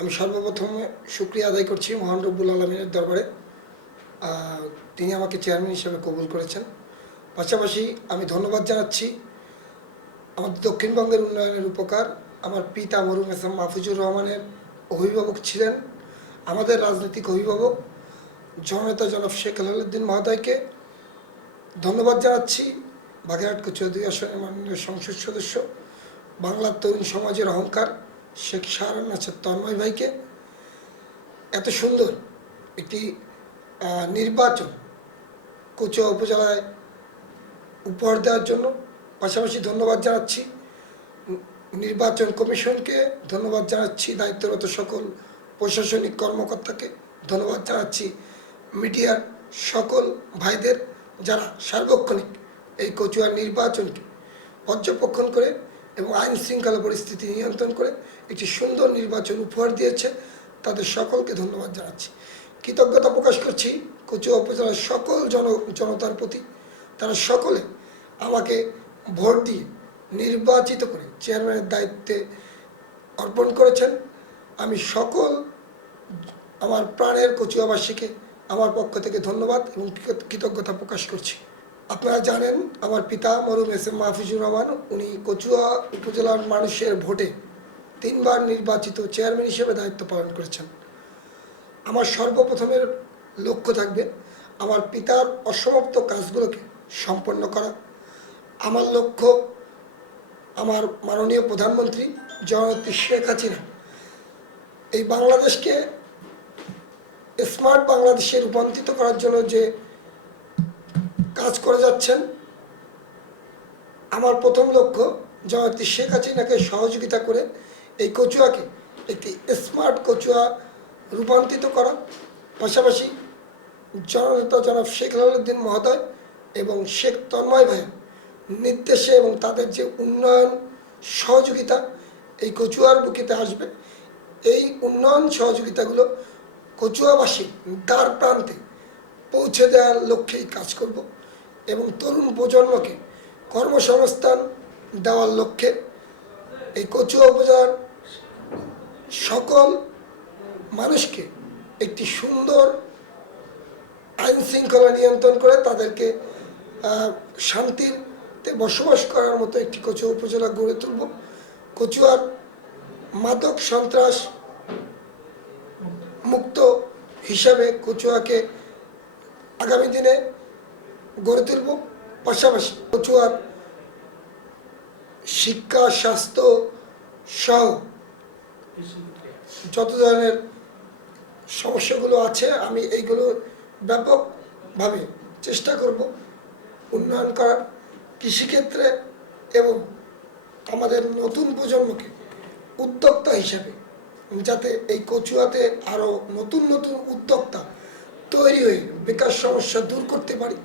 আমি সর্বপ্রথম শুকরিয়া আদায় করছি মহান রব্বুল আলমিনের দরবারে। তিনি আমাকে চেয়ারম্যান হিসেবে কবুল করেছেন। পাশাপাশি আমি ধন্যবাদ জানাচ্ছি আমাদের দক্ষিণবঙ্গের উন্নয়নের উপকার আমার পিতা মরহুম এস এম মাহফুজুর রহমানের অভিভাবক ছিলেন, আমাদের রাজনৈতিক অভিভাবক জননেতা জনাব শেখ হেলালুদ্দিন মহোদয়কে ধন্যবাদ জানাচ্ছি। বাগেরহাট কচুয়া ২ আসনের মাননীয় সংসদ সদস্য বাংলার তরুণ সমাজের অহংকার শেখ শাহরানাছের তন্ময় ভাইকে এত সুন্দর একটি নির্বাচন কচুয়া উপজেলায় উপহার দেওয়ার জন্য। পাশাপাশি ধন্যবাদ জানাচ্ছি নির্বাচন কমিশনকে, ধন্যবাদ জানাচ্ছি দায়িত্বরত সকল প্রশাসনিক কর্মকর্তাকে, ধন্যবাদ জানাচ্ছি মিডিয়ার সকল ভাইদের যারা সার্বক্ষণিক এই কচুয়ার নির্বাচনকে পর্যবেক্ষণ করে এবং আইন শৃঙ্খলা পরিস্থিতি নিয়ন্ত্রণ করে একটি সুন্দর নির্বাচন উপহার দিয়েছে। তাদের সকলকে ধন্যবাদ জানাচ্ছি। কৃতজ্ঞতা প্রকাশ করছি কচুয়া উপজেলার সকল জনতার প্রতি। তারা সকলে আমাকে ভোট দিয়ে নির্বাচিত করে চেয়ারম্যানের দায়িত্বে অর্পণ করেছেন। আমি সকল আমার প্রাণের কচুয়াবাসীকে আমার পক্ষ থেকে ধন্যবাদ এবং কৃতজ্ঞতা প্রকাশ করছি। আপনারা জানেন আমার পিতা মরহুম এস এম মাহফুজুর রহমান, উনি কচুয়া উপজেলার মানুষের ভোটে ৩ বার নির্বাচিত চেয়ারম্যান হিসেবে দায়িত্ব পালন করেছেন। আমার সর্বপ্রথমের লক্ষ্য থাকবে আমার পিতার অসমাপ্ত কাজগুলোকে সম্পন্ন করা। আমার লক্ষ্য আমার মাননীয় প্রধানমন্ত্রী জননেত্রী শেখ হাসিনা এই বাংলাদেশকে স্মার্ট বাংলাদেশে রূপান্তরিত করার জন্য যে কাজ করে যাচ্ছেন, আমার প্রথম লক্ষ্য জননেত্রী শেখ হাসিনাকে সহযোগিতা করে এই কচুয়াকে একটি স্মার্ট কচুয়া রূপান্তরিত করা। পাশাপাশি জননেতা জনাব শেখ হেলালুদ্দিন মহোদয় এবং শেখ তন্ময় ভাইয়ের নির্দেশে এবং তাদের যে উন্নয়ন সহযোগিতা এই কচুয়ার বুকেতে আসবে, এই উন্নয়ন সহযোগিতাগুলো কচুয়াবাসী দ্বার প্রান্তে পৌঁছে দেওয়ার লক্ষ্যেই কাজ করব এবং তরুণ প্রজন্মকে কর্মসংস্থান দেওয়ার লক্ষ্যে এই কচুয়া উপজেলার সকল মানুষকে একটি সুন্দর আইন শৃঙ্খলা নিয়ন্ত্রণ করে তাদেরকে শান্তিতে বসবাস করার মতো একটি কচুয়া উপজেলা গড়ে তুলব। কচুয়ার মাদক সন্ত্রাস মুক্ত হিসাবে কচুয়াকে আগামী দিনে গড়ে তুলব। পাশাপাশি কচুয়ার শিক্ষা, স্বাস্থ্য সহ যত ধরনের সমস্যাগুলো আছে আমি এইগুলো ব্যাপকভাবে চেষ্টা করব উন্নয়ন করার কৃষিক্ষেত্রে এবং আমাদের নতুন প্রজন্মকে উদ্যোক্তা হিসাবে যাতে এই কচুয়াতে আরও নতুন নতুন উদ্যোক্তা তৈরি হয়ে বেকার সমস্যা দূর করতে পারি।